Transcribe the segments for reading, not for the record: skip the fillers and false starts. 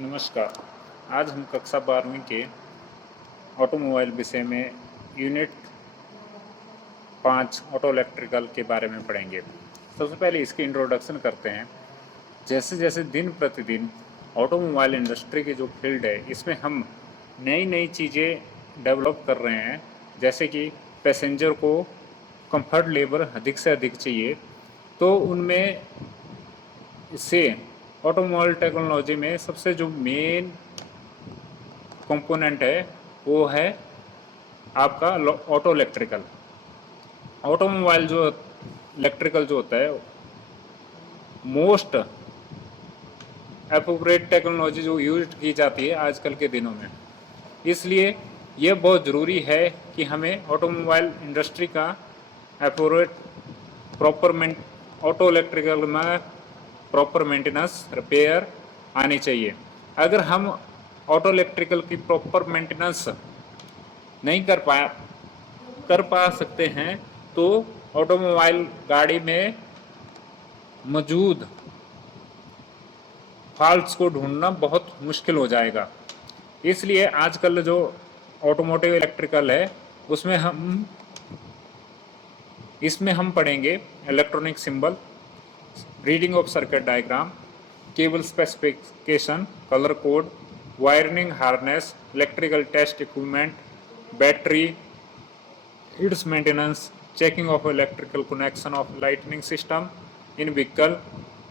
नमस्कार। आज हम कक्षा 12वीं के ऑटोमोबाइल विषय में यूनिट 5 ऑटो इलेक्ट्रिकल के बारे में पढ़ेंगे। सबसे पहले इसकी इंट्रोडक्शन करते हैं। जैसे जैसे दिन प्रतिदिन ऑटोमोबाइल इंडस्ट्री की जो फील्ड है इसमें हम नई नई चीज़ें डेवलप कर रहे हैं, जैसे कि पैसेंजर को कंफर्ट लेवल अधिक से अधिक चाहिए, तो उनमें से ऑटोमोबाइल टेक्नोलॉजी में सबसे जो मेन कंपोनेंट है वो है आपका ऑटो इलेक्ट्रिकल। ऑटोमोबाइल जो इलेक्ट्रिकल जो होता है मोस्ट एप्रोप्रिएट टेक्नोलॉजी जो यूज की जाती है आजकल के दिनों में, इसलिए यह बहुत ज़रूरी है कि हमें ऑटोमोबाइल इंडस्ट्री का एप्रोप्रिएट प्रॉपर ऑटो इलेक्ट्रिकल में प्रॉपर मेंटेनेंस रिपेयर आनी चाहिए। अगर हम ऑटो इलेक्ट्रिकल की प्रॉपर मेंटेनेंस नहीं कर पा सकते हैं तो ऑटोमोबाइल गाड़ी में मौजूद फॉल्ट्स को ढूंढना बहुत मुश्किल हो जाएगा। इसलिए आजकल जो ऑटोमोटिव इलेक्ट्रिकल है इसमें हम पढ़ेंगे electronic symbol, reading of circuit diagram, cable specification, colour code, wiring harness, electrical test equipment, battery, its maintenance, checking of electrical connection of lighting system in vehicle,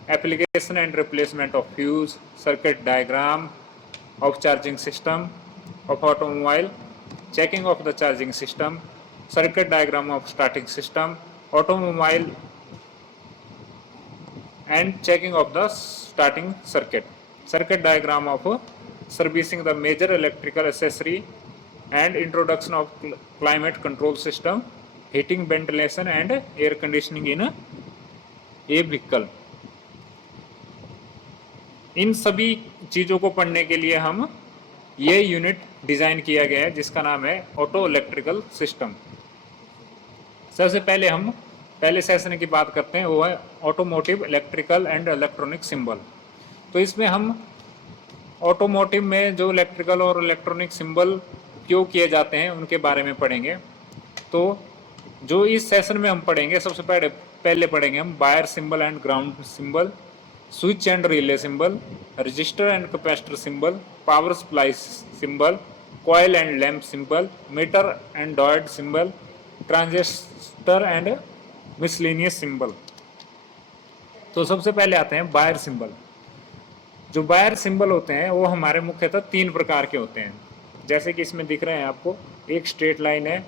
application and replacement of fuse, circuit diagram of charging system of automobile, checking of the charging system, circuit diagram of starting system, automobile and checking of the starting circuit diagram of servicing the major electrical accessory and introduction of climate control system, heating, ventilation and air conditioning in a vehicle। इन सभी चीज़ों को पढ़ने के लिए हम ये unit design किया गया है जिसका नाम है ऑटो इलेक्ट्रिकल सिस्टम। सबसे पहले हम पहले सेशन की बात करते हैं, वो है automotive electrical and electronic symbol. तो इसमें हम ऑटोमोटिव में जो इलेक्ट्रिकल और इलेक्ट्रॉनिक सिंबल उपयोग किए जाते हैं उनके बारे में पढ़ेंगे। तो जो इस सेशन में हम पढ़ेंगे, सबसे पहले पढ़ेंगे हम wire symbol and ground symbol, switch and relay symbol, resistor and capacitor symbol, power supply symbol, coil and lamp symbol, meter and diode symbol, transistor and miscellaneous symbol. तो सबसे पहले आते हैं वायर सिंबल। जो वायर सिंबल होते हैं वो हमारे मुख्यतः 3 प्रकार के होते हैं, जैसे कि इसमें दिख रहे हैं आपको। एक स्ट्रेट लाइन है,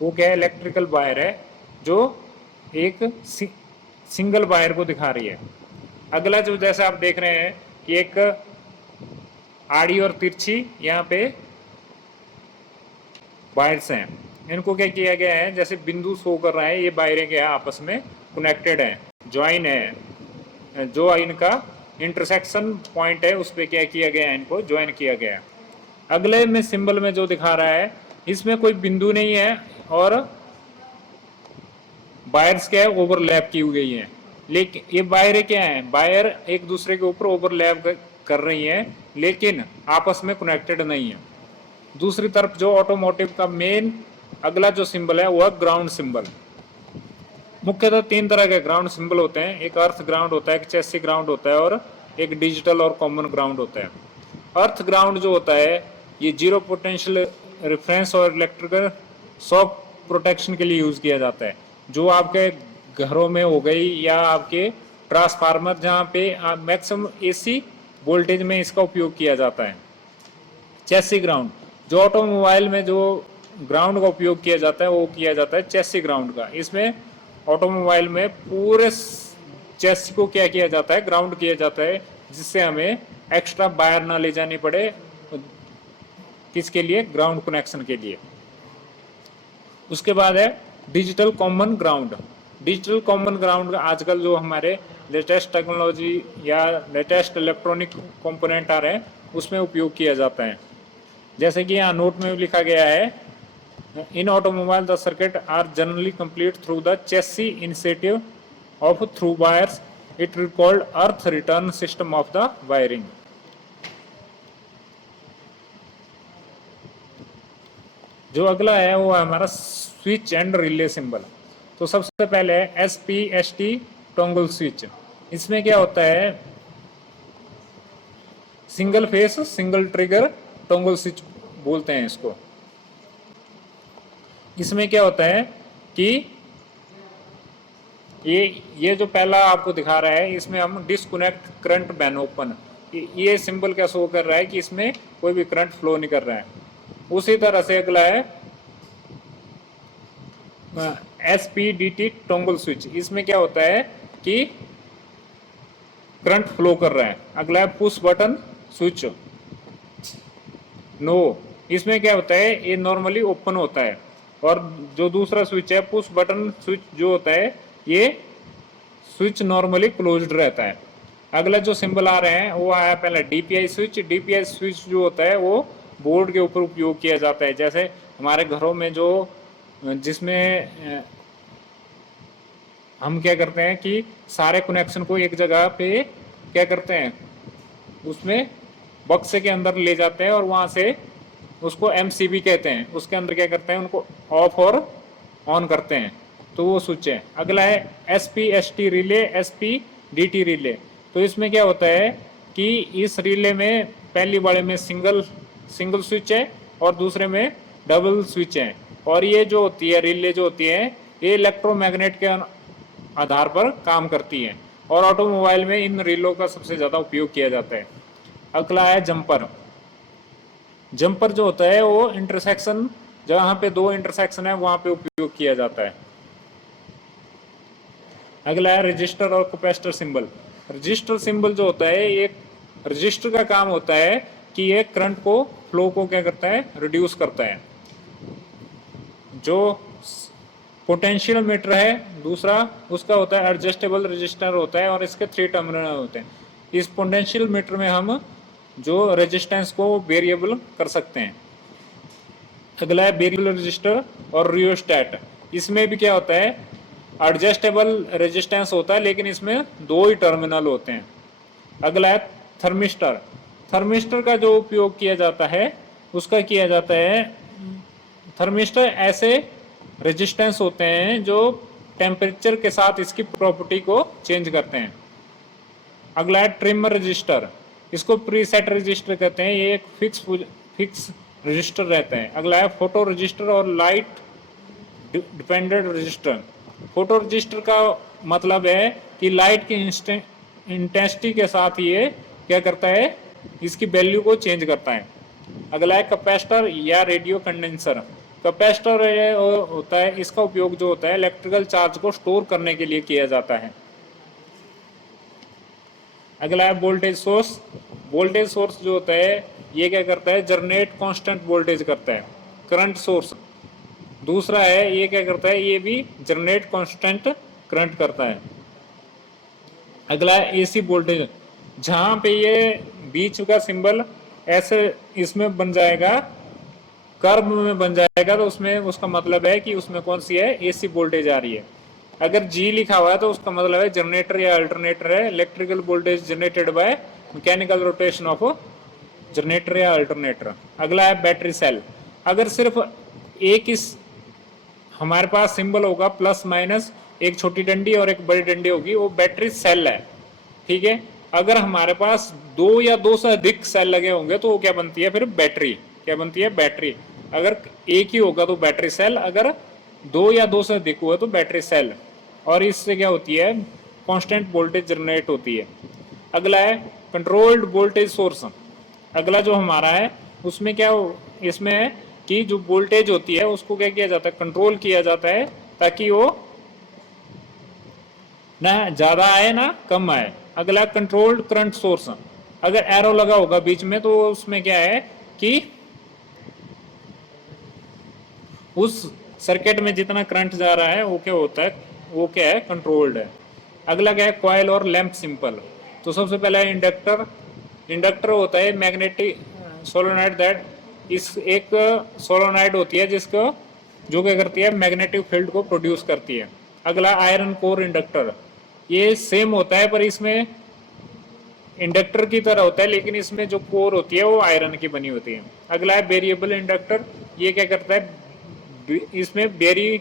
वो क्या है, इलेक्ट्रिकल वायर है जो एक सिंगल वायर को दिखा रही है। अगला जो जैसे आप देख रहे हैं कि एक आड़ी और तिरछी यहाँ पे वायर्स हैं, इनको क्या किया गया है, जैसे बिंदु शो कर रहा है, ये वायरें क्या आपस में कनेक्टेड है, ज्वाइन है, जो इनका इंटरसेक्शन पॉइंट है उस पर क्या किया गया है, इनको ज्वाइन किया गया है। अगले में सिंबल में जो दिखा रहा है इसमें कोई बिंदु नहीं है और वायर्स क्या है, ओवरलैप की गई है। लेकिन ये वायरें क्या है, वायर एक दूसरे के ऊपर ओवरलैप कर रही हैं लेकिन आपस में कनेक्टेड नहीं है। दूसरी तरफ जो ऑटोमोटिव का मेन अगला जो सिंबल है वह ग्राउंड सिंबल। मुख्यतः 3 तरह के ग्राउंड सिंबल होते हैं, एक अर्थ ग्राउंड होता है, एक चेसी ग्राउंड होता है और एक डिजिटल और कॉमन ग्राउंड होता है। अर्थ ग्राउंड जो होता है ये जीरो पोटेंशियल रेफरेंस और इलेक्ट्रिकल शॉक प्रोटेक्शन के लिए यूज किया जाता है। जो आपके घरों में हो गई या आपके ट्रांसफार्मर जहाँ पे मैक्सिमम एसी वोल्टेज में इसका उपयोग किया जाता है। चेसी ग्राउंड, जो ऑटोमोबाइल में जो ग्राउंड का उपयोग किया जाता है वो किया जाता है चेसी ग्राउंड का। इसमें ऑटोमोबाइल में पूरे चेसी को क्या किया जाता है, ग्राउंड किया जाता है, जिससे हमें एक्स्ट्रा वायर ना ले जानी पड़े, किसके लिए, ग्राउंड कनेक्शन के लिए। उसके बाद है digital common ground. Digital common ground आजकल जो हमारे लेटेस्ट टेक्नोलॉजी या लेटेस्ट इलेक्ट्रॉनिक कंपोनेंट आ रहे हैं उसमें उपयोग किया जाता है। जैसे कि यहाँ नोट में लिखा गया है, in automobile the circuit are generally complete through the chassis initiative of through wires, it recalled earth return system of the wiring. जो अगला है वो है हमारा स्विच एंड रिले सिंबल। तो सबसे पहले है SPST टॉगल स्विच। इसमें क्या होता है, single phase single trigger toggle switch बोलते हैं इसको। इसमें क्या होता है कि ये जो पहला आपको दिखा रहा है, इसमें हम डिस्कनेक्ट करंट बैन ओपन, ये सिंबल क्या शो कर रहा है कि इसमें कोई भी करंट फ्लो नहीं कर रहा है। उसी तरह से अगला है SPDT टॉगल स्विच। इसमें क्या होता है कि करंट फ्लो कर रहा है। अगला है पुश बटन स्विच, नो, इसमें क्या होता है, ये नॉर्मली ओपन होता है। और जो दूसरा स्विच है पुश बटन स्विच जो होता है, ये स्विच नॉर्मली क्लोज्ड रहता है। अगला जो सिंबल आ रहे हैं वो आया पहले DPI स्विच। DPI स्विच जो होता है वो बोर्ड के ऊपर उपयोग किया जाता है। जैसे हमारे घरों में जो जिसमें हम क्या करते हैं कि सारे कनेक्शन को एक जगह पे क्या करते हैं, उसमें बक्से के अंदर ले जाते हैं और वहां से उसको MCB कहते हैं, उसके अंदर क्या करते हैं, उनको ऑफ और ऑन करते हैं, तो वो स्विच है। अगला है SPST रिले, SPDT रिले। तो इसमें क्या होता है कि इस रिले में पहली वाले में सिंगल स्विच है और दूसरे में डबल स्विच है। और ये जो होती है रिले जो होती है, ये इलेक्ट्रोमैग्नेट के आधार पर काम करती है और ऑटोमोबाइल में इन रिलों का सबसे ज़्यादा उपयोग किया जाता है। अगला है जंपर। जंपर जो होता है वो इंटरसेक्शन, जहाँ पे दो इंटरसेक्शन है वहाँ पे उपयोग किया जाता है। अगला है रजिस्टर और कैपेसिटर सिंबल। रजिस्टर सिंबल जो होता है, एक रजिस्टर का काम होता है कि ये करंट को फ्लो को क्या करता है, रिड्यूस करता है। जो पोटेंशियल मीटर है दूसरा, उसका होता है एडजस्टेबल रजिस्टर होता है और इसके 3 टर्मिनल होते हैं। इस पोटेंशियल मीटर में हम जो रेजिस्टेंस को वेरिएबल कर सकते हैं। अगला है वेरिएबल रजिस्टर और रियोस्टैट। इसमें भी क्या होता है, एडजस्टेबल रेजिस्टेंस होता है लेकिन इसमें 2 ही टर्मिनल होते हैं। अगला है थर्मिस्टर। थर्मिस्टर का जो उपयोग किया जाता है उसका किया जाता है, थर्मिस्टर ऐसे रेजिस्टेंस होते हैं जो टेम्परेचर के साथ इसकी प्रॉपर्टी को चेंज करते हैं। अगला है ट्रिमर रजिस्टर, इसको प्रीसेट रजिस्टर कहते हैं, ये एक फिक्स रजिस्टर रहता है। अगला है फोटो रजिस्टर और light dependent register. Photo register का मतलब है कि लाइट की इंटेंसिटी के साथ ये क्या करता है, इसकी वैल्यू को चेंज करता है। अगला है कैपेसिटर या रेडियो कंडेंसर। कैपेसिटर होता है, इसका उपयोग जो होता है इलेक्ट्रिकल चार्ज को स्टोर करने के लिए किया जाता है। अगला है वोल्टेज सोर्स। वोल्टेज सोर्स जो होता है ये क्या करता है, जनरेट कांस्टेंट वोल्टेज करता है। करंट सोर्स दूसरा है, ये क्या करता है, ये भी जनरेट कांस्टेंट करंट करता है। अगला है AC वोल्टेज। जहां पे ये बीच का सिंबल ऐसे इसमें बन जाएगा, कर्व में बन जाएगा, तो उसमें उसका मतलब है कि उसमें कौन सी है, AC वोल्टेज आ रही है। अगर G लिखा हुआ है तो उसका मतलब है जनरेटर या अल्टरनेटर है, electrical voltage generated by mechanical rotation of generator या अल्टरनेटर। अगला है बैटरी सेल। अगर सिर्फ एक इस हमारे पास सिंबल होगा प्लस माइनस, एक छोटी डंडी और एक बड़ी डंडी होगी, वो बैटरी सेल है, ठीक है। अगर हमारे पास 2 या 2 से अधिक सेल लगे होंगे तो वो क्या बनती है, फिर बैटरी क्या बनती है, बैटरी। अगर एक ही होगा तो बैटरी सेल, अगर 2 या 2 से अधिक हुआ तो बैटरी सेल। और इससे क्या होती है, कांस्टेंट वोल्टेज जनरेट होती है। अगला है कंट्रोल्ड वोल्टेज सोर्स। अगला जो हमारा है उसमें क्या, इसमें है कि जो वोल्टेज होती है उसको क्या किया जाता है, कंट्रोल किया जाता है ताकि वो ना ज्यादा आए ना कम आए। अगला कंट्रोल्ड करंट सोर्स। अगर एरो लगा होगा बीच में तो उसमें क्या है कि उस सर्किट में जितना करंट जा रहा है वो क्या होता है, वो क्या है, कंट्रोल्ड है। अगला क्या है, कॉइल और लैंप सिंपल। तो सबसे पहला है इंडक्टर। इंडक्टर होता है मैग्नेटिक सोलोनाइड दैट, इस एक सोलोनाइड होती है जिसको जो क्या करती है, मैग्नेटिक फील्ड को प्रोड्यूस करती है। अगला आयरन कोर इंडक्टर, ये सेम होता है पर इसमें इंडक्टर की तरह होता है लेकिन इसमें जो कोर होती है वो आयरन की बनी होती है। अगला है वेरिएबल इंडक्टर, ये क्या करता है, इसमें वेरी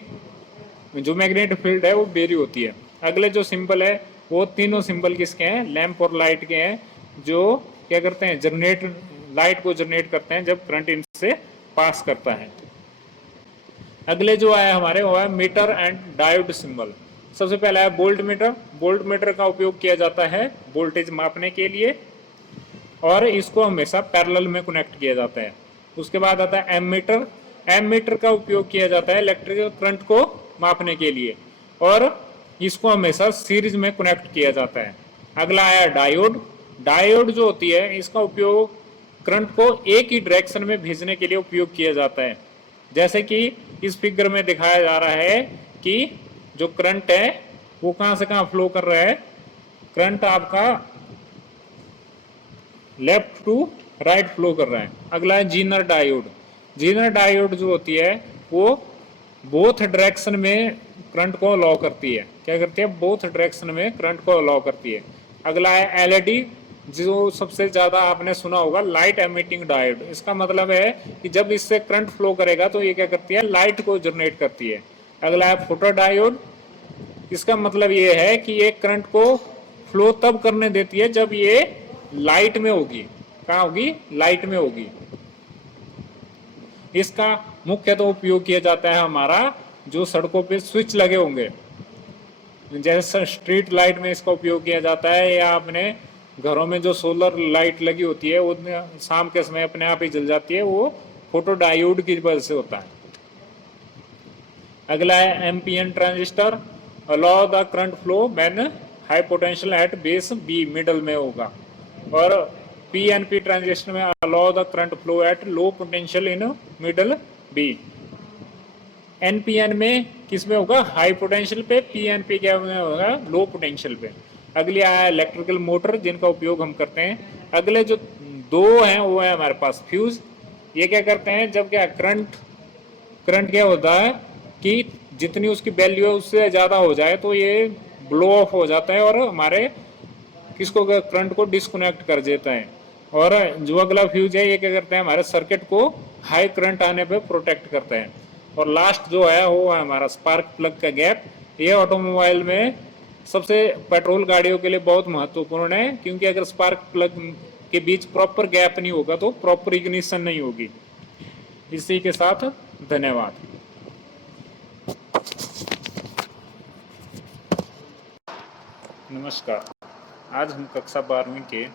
जो मैग्नेटिक फील्ड है वो वेरी होती है। अगले जो सिंबल है वो तीनों सिंबल किसके हैं, लैंप और लाइट के हैं, जो क्या करते हैं, जनरेट, लाइट को जनरेट करते हैं जब करंट इनसे पास करता है। अगले जो आया हमारे वो है मीटर एंड डायोड सिंबल। सबसे पहला है वोल्ट मीटर। वोल्ट मीटर का उपयोग किया जाता है वोल्टेज मापने के लिए और इसको हमेशा पैरेलल में कनेक्ट किया जाता है। उसके बाद आता है एम मीटर। एम मीटर का उपयोग किया जाता है इलेक्ट्रिकल करंट को मापने के लिए और इसको हमेशा सीरीज में कनेक्ट किया जाता है। अगला आया डायोड। डायोड जो होती है इसका उपयोग करंट को एक ही डायरेक्शन में भेजने के लिए उपयोग किया जाता है। जैसे कि इस फिगर में दिखाया जा रहा है कि जो करंट है वो कहां से कहां फ्लो कर रहा है। करंट आपका लेफ्ट टू राइट फ्लो कर रहा है। अगला है जीनर डायोड। जीनर डायोड जो होती है वो बोथ डायरेक्शन में करंट को अलाउ करती है। क्या करती है, बोथ डायरेक्शन में करंट को अलाउ करती है। अगला है एलईडी, जो सबसे ज्यादा आपने सुना होगा, लाइट एमिटिंग डायोड। इसका मतलब है कि जब इससे करंट फ्लो करेगा तो ये क्या करती है, लाइट को जनरेट करती है। अगला है फोटो डायोड। इसका मतलब ये है कि ये करंट को फ्लो तब करने देती है जब ये लाइट में होगी। कहाँ होगी, लाइट में होगी। इसका मुख्य तो उपयोग किया जाता है हमारा जो सड़कों पे स्विच लगे होंगे, जैसे स्ट्रीट लाइट में इसका उपयोग किया जाता है, या अपने घरों में जो सोलर लाइट लगी होती है वो शाम के समय अपने आप ही जल जाती है, वो फोटो डायोड की वजह से होता है। अगला है NPN transistor. Allow the current flow when high potential at base B, middle में होगा। और पीएनपी ट्रांजिस्टर में allow the current flow at low potential in middle B. NPN में किस में होगा, हाई पोटेंशियल पे। पीएनपी क्या में होगा, लो पोटेंशियल पे। अगले आया इलेक्ट्रिकल मोटर, जिनका उपयोग हम करते हैं। अगले जो दो हैं वो है हमारे पास फ्यूज। ये क्या करते हैं, जब क्या करंट क्या होता है कि जितनी उसकी वैल्यू है उससे ज्यादा हो जाए तो ये ब्लो ऑफ हो जाता है और हमारे किसको, करंट को डिस्कनेक्ट कर देता है। और जो अगला फ्यूज है ये क्या करते हैं, हमारे सर्किट को हाई करंट आने पे प्रोटेक्ट करते हैं। और लास्ट जो है वो है हमारा स्पार्क प्लग का गैप। ये ऑटोमोबाइल में सबसे, पेट्रोल गाड़ियों के लिए बहुत महत्वपूर्ण है, क्योंकि अगर स्पार्क प्लग के बीच प्रॉपर गैप नहीं होगा तो प्रॉपर इग्निशन नहीं होगी। इसी के साथ धन्यवाद। नमस्कार। आज हम कक्षा 12वीं के